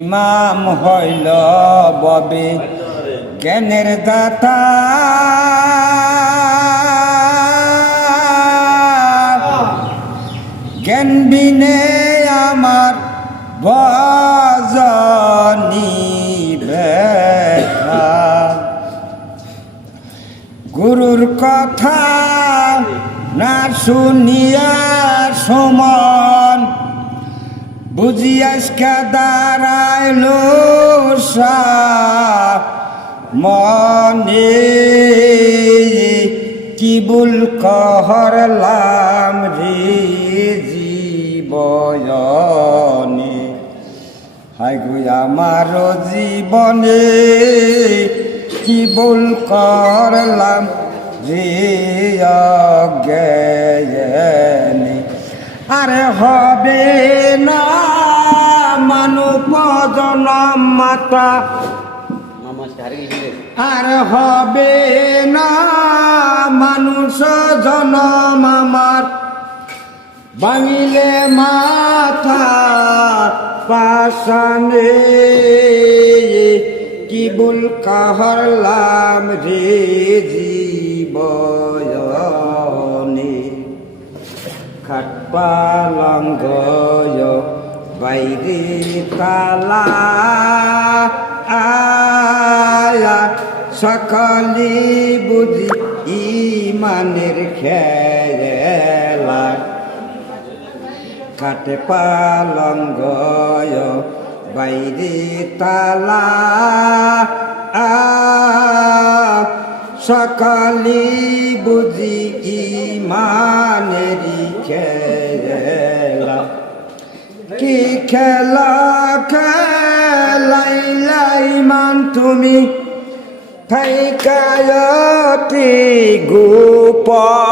ইমাম হইল ববে জ্ঞানের দাতা, জ্ঞান বিনে আমার ভজনী ব্যথা। গুরুর কথা না শুনিয়া সমান, বুঝি আজকে দাঁড়াইল মনে, কি ভুল করলাম রে জীবনে। হায় গো আমার জীবনে কি ভুল করলাম রে অজ্ঞানী। আরে হবে না মানব জনম মাতা, আর হবে না মানুষ জনম আমার, ভাঙিলে মাথা পাশানে, কি ভুল করলাম রে জীবনে। খাট পালঙ্গ বাইরে তালা, আয়া সকলি বুঝি ইমানের খেলা। খাট পালঙ্গ বাইরে তালা, সকলি বুঝি ইমানেরই খেলা। কি খেলা খেলাইলা ইমান তুমি, থাইকায়তি গোপন